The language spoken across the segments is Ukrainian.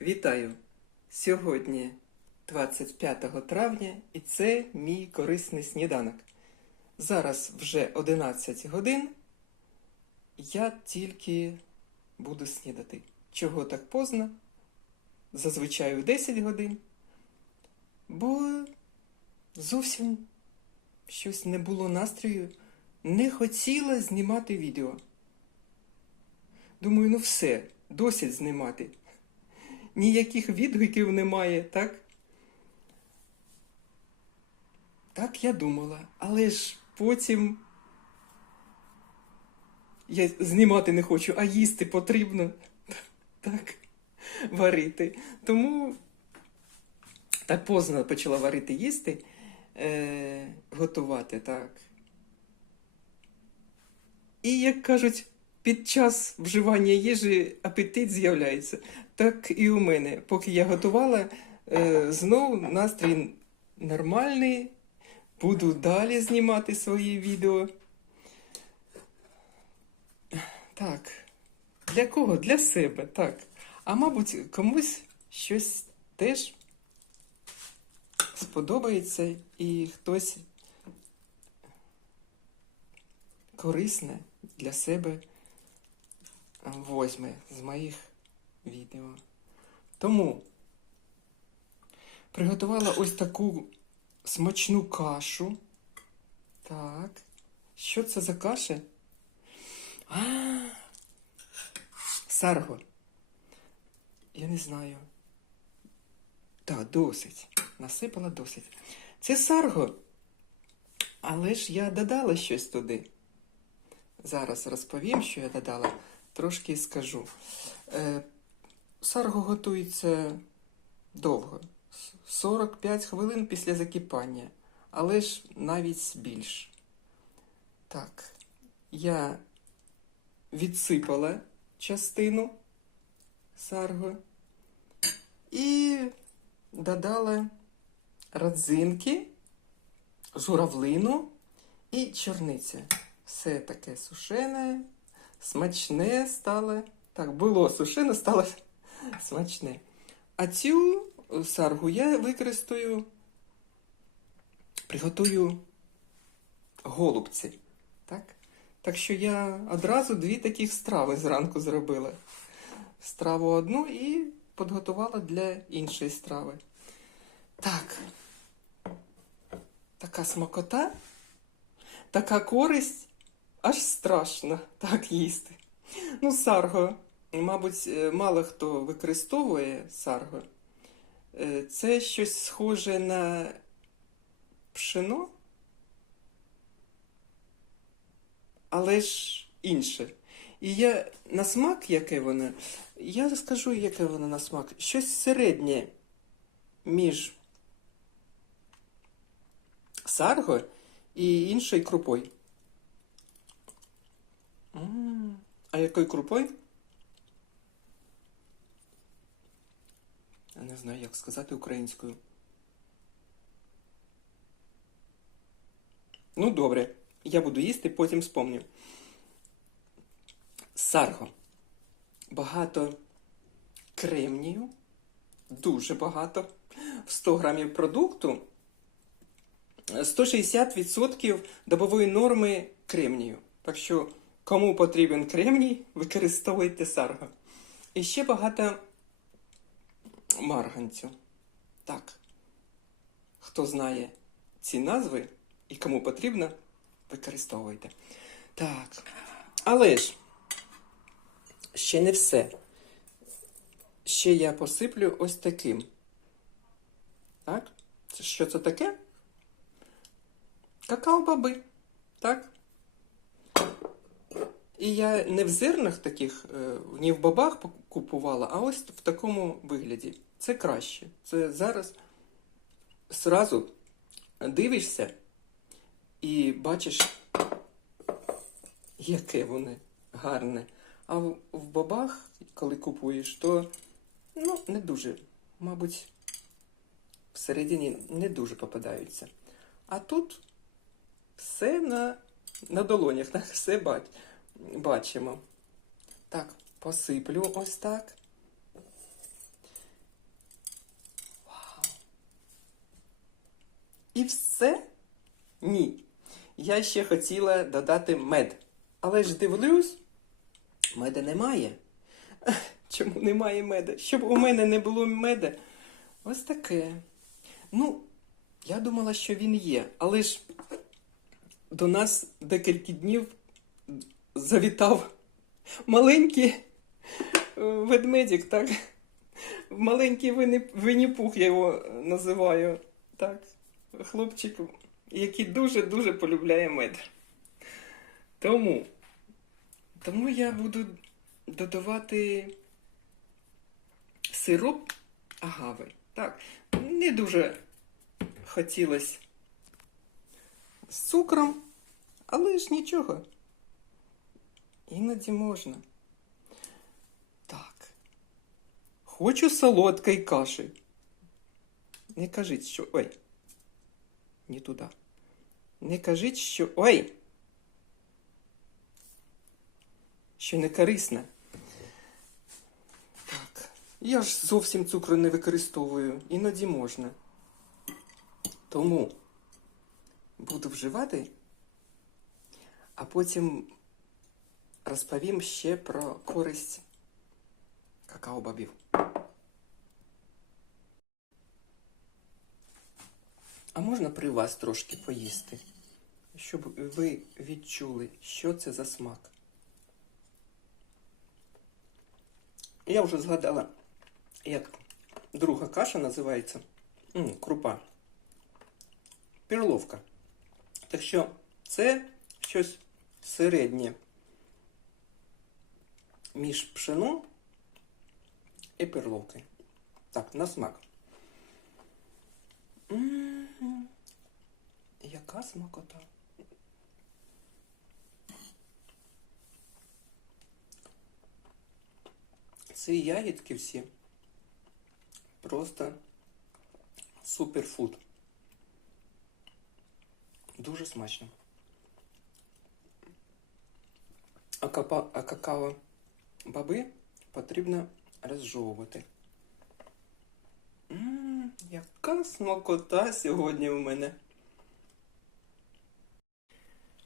Вітаю! Сьогодні 25 травня і це мій корисний сніданок. Зараз вже 11 годин. Я тільки буду снідати. Чого так поздно? Зазвичай у 10 годин. Бо зовсім щось не було настрою, не хотіла знімати відео. Думаю, ну все, досить знімати. Ніяких відгуків немає, так? Так я думала, але ж потім я знімати не хочу, а їсти потрібно. Так, варити. Тому так поздно почала варити їсти, е, готувати, так. І, як кажуть, під час вживання їжі апетит з'являється. Так і у мене. Поки я готувала, е, знов настрій нормальний. Буду далі знімати свої відео. Так. Для кого? Для себе, так. А мабуть, комусь щось теж сподобається і хтось корисне для себе возьме з моїх відео. Тому приготувала ось таку смачну кашу. Так. Що це за каша? А, сарго. Я не знаю. Так, досить. Насипала досить. Це сарго. Але ж я додала щось туди. Зараз розповім, що я додала. Трошки скажу. Е, сарго готується довго. 45 хвилин після закипання. Але ж навіть більш. Так, я відсипала частину сарго і додала родзинки, журавлину і чорницю. Все таке сушене, смачне стало. Так, було сушене, стало смачне. А цю саргу я використаю, приготую голубці. Так? Так що я одразу дві таких страви зранку зробила. Страву одну і підготувала для іншої страви. Так. Така смакота, така користь, аж страшно так їсти. Ну, сарго, мабуть, е, мало хто використовує сарго. Е, Це щось схоже на пшено, але ж інше. І я на смак, яке воно, я скажу, яке воно на смак. Щось середнє між сарго і іншою крупою. А якою крупою? Я не знаю, як сказати українською. Ну, добре, я буду їсти, потім спомню. Сарго. Багато кремнію, дуже багато. 100 грамів продукту 160% добової норми кремнію. Так що, кому потрібен кремній, використовуйте сарго. І ще багато марганцю. Так. Хто знає ці назви і кому потрібно, використовуйте. Так. Але ж ще не все. Ще я посиплю ось таким. Так? Що це таке? Какао-баби. Так? І я не в зернах таких, е, ні в бабах купувала, а ось в такому вигляді. Це краще. Це зараз зразу дивишся і бачиш, яке воно гарне. А в, бабах, коли купуєш, то ну, не дуже. Мабуть, всередині не дуже попадаються. А тут все на, на долонях, так, все бач, бачимо. Так, посиплю ось так. Вау. І все? Ні. Я ще хотіла додати мед. Але ж дивлюсь, меда немає. Чому немає меда? Щоб у мене не було меда. Ось таке. Ну, я думала, що він є, але ж до нас декілька днів завітав маленький е, ведмедик, так? Маленький Винні- Винні-Пух я його називаю. Так. Хлопчик, який дуже-дуже полюбляє мед. Тому, тому я буду додавати сироп агави. Так, не дуже хотілося з цукром, але ж нічого. Іноді можна. Так. Хочу солодкої каші. Не кажіть, що. Ой. Не туди. Не кажіть, що. Ой! Що не корисне. Так. Я ж зовсім цукру не використовую. Іноді можна. Тому буду вживати, а потім розповім ще про користь какао-бобів. А можна при вас трошки поїсти, щоб ви відчули, що це за смак. Я вже згадала, як друга каша називається М, крупа. Перловка. Так що це щось середнє між пшеном і перловкою. Так, на смак. М, Яка смакота. Ці ягідки всі просто суперфуд. Дуже смачно. А, капа, а какао баби потрібно розжовувати. Ммм, яка смакота сьогодні у мене.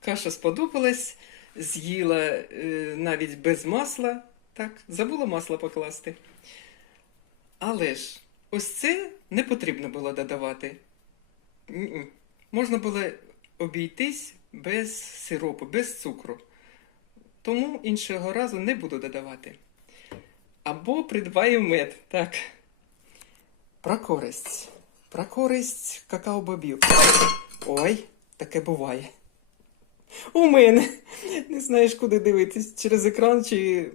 Каша сподобалась, з'їла е, навіть без масла. Так, забула масло покласти. Але ж ось це не потрібно було додавати. Можна було обійтись без сиропу, без цукру. Тому іншого разу не буду додавати. Або придбаю мед. Так. Про користь. Про користь какао-бобів. Ой, таке буває. У мене. Не знаєш, куди дивитись, через екран чи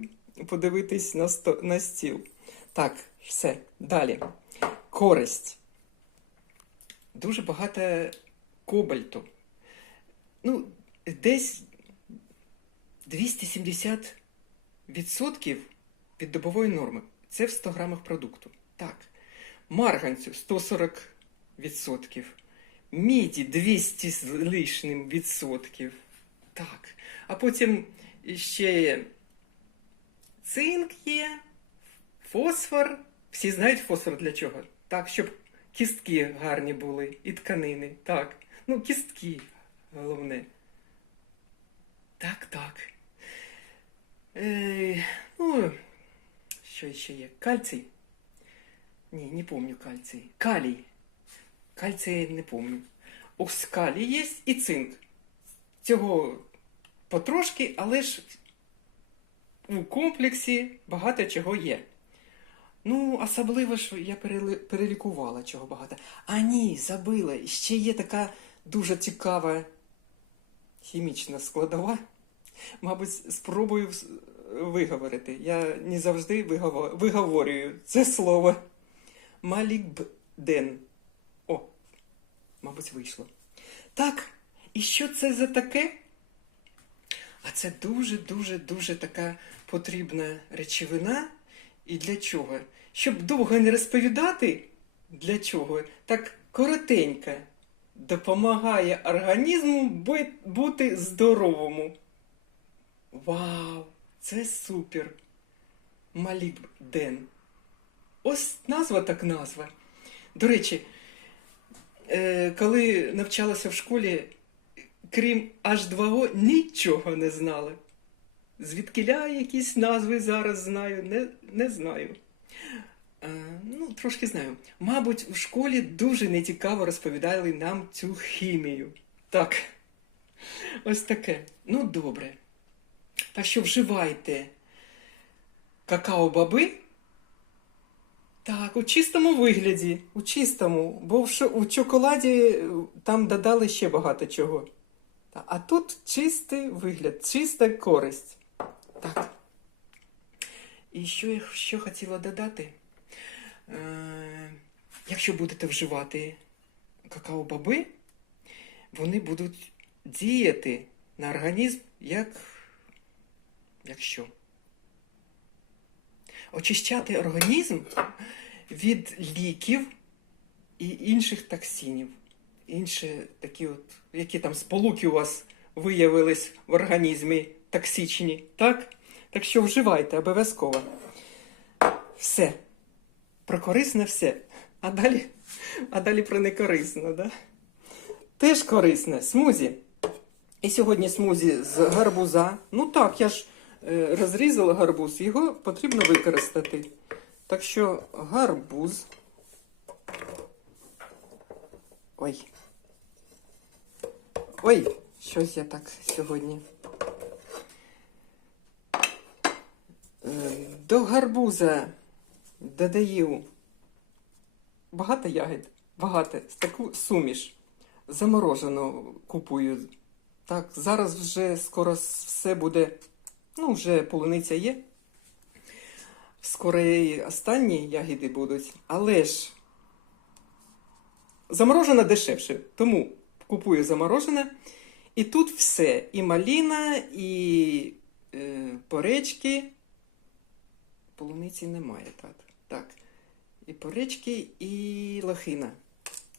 подивитись на, сто... на стіл. Так, все, далі. Користь. Дуже багато кобальту. Ну, десь 270 відсотків від добової норми. Це в 100 грамах продукту. Так. Марганцю 140 відсотків. Міді 200 з лишнім відсотків. Так. А потім ще цинк є, фосфор. Всі знають фосфор для чого? Так, щоб кістки гарні були і тканини. Так. Ну, кістки головне. Так, так. Ну, що ще є? Кальцій. Ні, не помню кальцій. Калій. Кальцій не помню. Ось калій є і цинк. Цього потрошки, але ж у комплексі багато чого є. Ну, особливо ж я перелікувала чого багато. А ні, забила. Ще є така дуже цікава хімічна складова. Мабуть, спробую виговорити. Я не завжди вигово- виговорюю це слово. Малібден. О, мабуть, вийшло. Так, і що це за таке? А це дуже-дуже-дуже така потрібна речовина. І для чого? Щоб довго не розповідати, для чого, так коротенько допомагає організму бути здоровому. Вау! Це супер! Малібден. Ось назва так назва. До речі, е, коли навчалася в школі, крім H2O, нічого не знали. Звідкиля якісь назви зараз знаю, не, не знаю. Е, ну, трошки знаю. Мабуть, в школі дуже нецікаво розповідали нам цю хімію. Так. Ось таке. Ну, добре. Так що вживайте какао-баби. Так, у чистому вигляді, у чистому, бо в чоколаді е, там додали ще багато чого. А тут чистий вигляд, чиста користь. Так. І що я що хотіла додати? Е, якщо будете вживати какао-баби, вони будуть діяти на організм як. Як що? Очищати організм від ліків і інших токсинів. Інші такі от, які там сполуки у вас виявились в організмі токсичні, так? Так що вживайте обов'язково. Все. Про корисне все. А далі, а далі про некорисне, да? Теж корисне. Смузі. І сьогодні смузі з гарбуза. Ну так, я ж розрізала гарбуз, його потрібно використати. Так що гарбуз. Ой. Ой, щось я так сьогодні. Е, До гарбуза додаю багато ягід, багато, таку суміш. Заморожену купую. Так, зараз вже скоро все буде. Ну, вже полуниця є. Скоро і останні ягіди будуть. Але ж заморожена дешевше. Тому купую заморожене. І тут все. І маліна, і е, поречки. Полуниці немає, так. Так. І поречки, і лохина.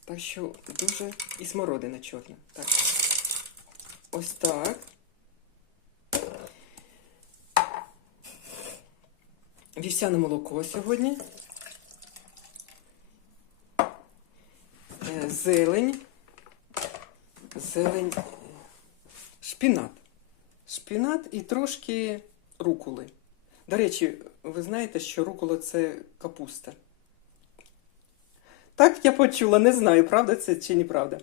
Так що дуже і смородина чорна. Так. Ось так. Вівсяне молоко сьогодні. Е, Зелень. Зелень. Шпінат. Шпінат і трошки рукули. До речі, ви знаєте, що рукула це капуста. Так я почула, не знаю, правда це чи неправда.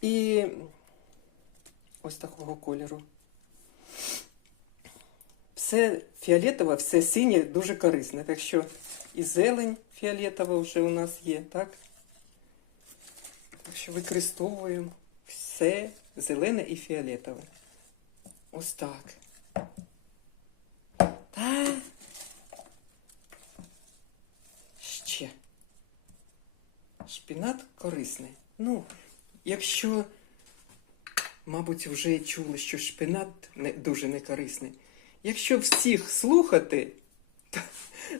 І ось такого кольору. Все фіолетове, все синє, дуже корисне. Так що і зелень фіолетова вже у нас є, так? Так що використовуємо все зелене і фіолетове. Ось так. Та. Ще. Шпінат корисний. Ну, якщо, мабуть, вже чули, що шпинат не, дуже не корисний. Якщо всіх слухати,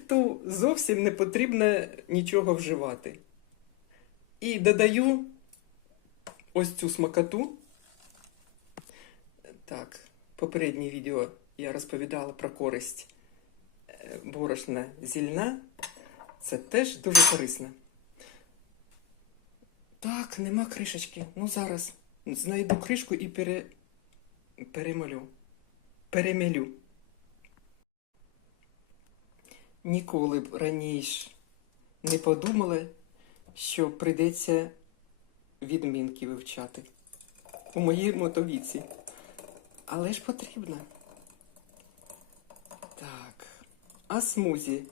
то, зовсім не потрібно нічого вживати. І додаю ось цю смакоту. Так, попереднє відео я розповідала про користь е, борошна зільна. Це теж дуже корисно. Так, нема кришечки. Ну зараз знайду кришку і пере... перемалю. Перемелю. Ніколи б раніше не подумали, що прийдеться відмінки вивчати у моєму то. Але ж потрібно. Так. А смузі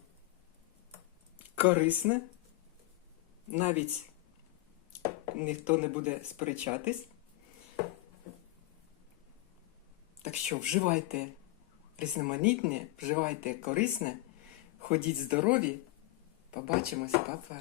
корисне. Навіть ніхто не буде сперечатись. Так що вживайте різноманітне, вживайте корисне, ходіть здорові. Побачимось, папа.